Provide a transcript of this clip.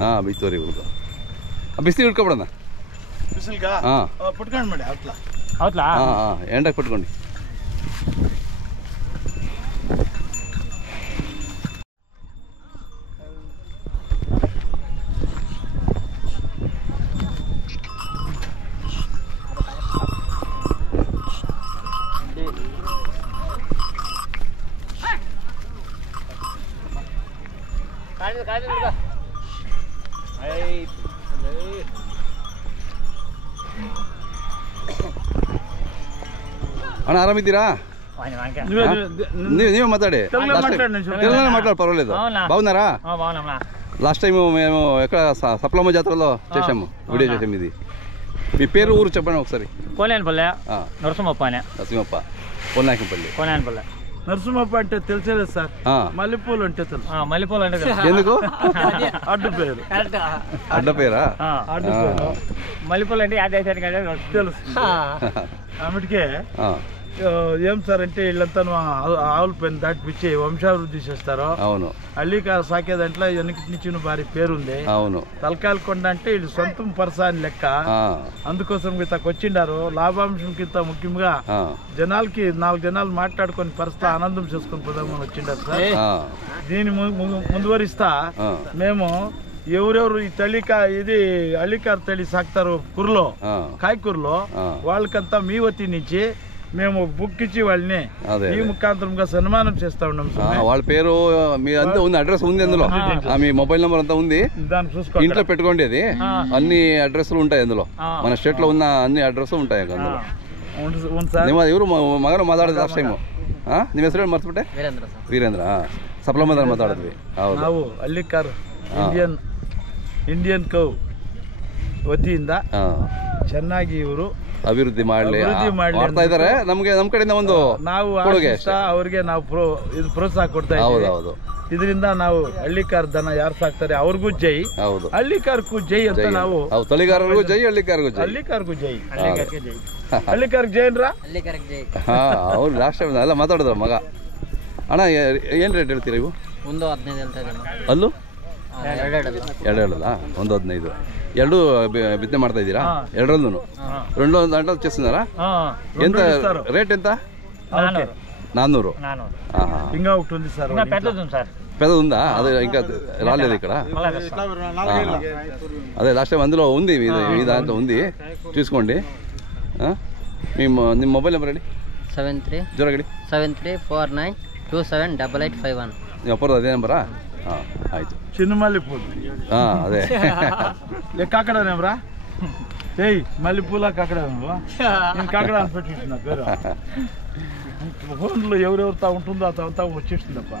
ಹಾಂ ಬೀಚೋರಿ ಬಿಸಿಲು ಇಟ್ಕೊಬಿಡೋಣ ಹಾಂ ಪುಟ್ಕೊಂಡು ಮಾಡಿ ಹಾಂ ಎಂಡಕ್ಕೆ ಪಟ್ಕೊಂಡು ಅಣ್ಣ ಆರಾಮಿದ್ದೀರಾ ನೀವೇ మాట్లాడి తెలుగులోనే మాట్లాడు పర్వాలేదు బాగున్నారా లాస్ట్ టైం మేము ఎక్కడ సప్లమ్మ జాతరలో చేసాము వీడియో చేసాము ఇది మీ పేరు ఊరు చెప్పండి ఒకసారి కోనేనపల్లె నరసింహప్ప కోనేనపల్లె నరసింహప్ప అంటే తెలిసేది సార్ మల్లెపూలు అంటే తెలుసు మల్లెపూలు అంటే ఎందుకు అడ్డు పేరు అడ్డ పేరా మల్లెపూలు అంటే యాదేశానికి తెలుసు ఆమెటికే ఏం సార్ అంటే వీళ్ళంతా ఆవుల పైన దాటిపించి వంశాభివృద్ధి చేస్తారు. అవును అల్లికార సాకే దాంట్లో వెనక నుంచి భారీ పేరుంది. అవును తలకాయల కొండ అంటే వీళ్ళు సొంతం పరసాని లెక్క. అందుకోసం గితకు వచ్చిండారు. లాభాంశం కింద ముఖ్యంగా జనాలకి 4 జనాలు మాట్లాడుకొని పరిస్థితి ఆనందం చేసుకుని పోదామని వచ్చిండారు సార్. దీన్ని ముందువరిస్తా మేము ఎవరెవరు ఈ ఇది అల్లికార తల్లి సాకుతారు కుర్రలో కాయకూరులో వాళ్ళకంతా మీ వతి నుంచి మేము బుక్ ఇచ్చి వాళ్ళని ఈ ముఖాంతరంగా సన్మానం చేస్తా ఉన్నాం. వాళ్ళ పేరు మీ అంతా ఉంది, అడ్రస్ ఉంది అందులో, మీ మొబైల్ నెంబర్ అంతా ఉంది, దాన్ని చూసుకోండి, ఇంట్లో పెట్టుకోండి. అది అన్ని అడ్రస్లు ఉంటాయి అందులో, మన స్టేట్ లో ఉన్న అన్ని అడ్రస్ ఉంటాయి అందులో. ಇವರು ಮಗನ ಮಾತಾಡಿದ ಲಾಸ್ಟ್ ಟೈಮ್. ನಿಮ್ಮ ಹೆಸರು ಮರ್ತ್ಬಿಟ್ಟೆ? ವೀರೇಂದ್ರ. ಸಪ್ಲಮ್ಮ ಮಾತಾಡಿದ್ವಿ. ನಾವು ಅಲ್ಲಿಕಾರ್ ಇಂಡಿಯನ್ ಕೌ ವತಿಯಿಂದ ಚೆನ್ನಾಗಿ ಇವರು ಅಭಿವೃದ್ಧಿ ಮಾಡ್ತಾ ಇದ್ದಾರೆ. ನಮ್ಗೆ ನಮ್ಮ ಕಡೆಯಿಂದ ಒಂದು ನಾವು ಅವ್ರಿಗೆ ನಾವು ಪ್ರೋತ್ಸಾಹ ಕೊಡ್ತಾ ಇದ್ದೀವಿ. ಹೌದು, ಇದರಿಂದ ನಾವು ಹಳ್ಳಿಕಾರ ದನ ಯಾರು ಸಾಕ್ತಾರೆ ಅವ್ರಿಗೂ ಜೈ, ಹೌದು, ಹಳ್ಳಿಕಾರಕ್ಕೂ ಜೈ ಅಂತ ನಾವು. ತಳಿಗಾರರಿಗೂ ಜೈ, ಹಳ್ಳಿಕಾರರಿಗೂ ಜೈ. ಹಳ್ಳಿಕಾರಕ್ಕೂ ಜೈ, ಹಳ್ಳಿಕಾರಕ್ಕೆ ಜೈ ಅನ್ರ. ಹಾ, ಅವ್ರು ಲಾಸ್ಟ್ ಟೈಮ್ ಎಲ್ಲ ಮಾತಾಡಿದ್ರ ಮಗ. ಅಣ್ಣ ಏನ್ ರೇಟ್ ಹೇಳ್ತೀರಾ ಇವು? 1.15 ಹೇಳ್ತಾ ಇದ್ದಾರೆ. ಅಲ್ಲೂ 2 1 15 ಎರಡು ಬಿತ್ತನೆ ಮಾಡ್ತಾ ఇದ್ದೀరా? ಎರಡರಲ್ಲೂ 2 దాంట్లో చేస్తున్నారా? ఎంత రేట్ ఎంత? 400. ఇంకా ఒకటి ఉంది సార్, పెద్దది ఉందా? అదే ఇంకా రాలేదు ఇక్కడ. అదే లాస్ట్ టైం అందులో ఉంది, మీ దాంట్లో ఉంది, చూసుకోండి. ನಿಮ್ಮ ಮೊಬೈಲ್ ನಂಬರ್ ಹೇಳಿ. 73 ಜೋರಾಗಿ 7349278851. ನೀವು ಅಪ್ಪರದು ಅದೇ ನಂಬರಾ? ಆಯ್ತು. చిన్న మల్లెపూలు. అదే కాకడనేమ్రా? ఏయ్ మల్లెపూల కాకడనేమో. నేను కాకడ అని పెట్టించిన పేరు. ఫోన్లో ఎవరెవరితో ఉంటుందో అంతా వచ్చేస్తుందప్ప.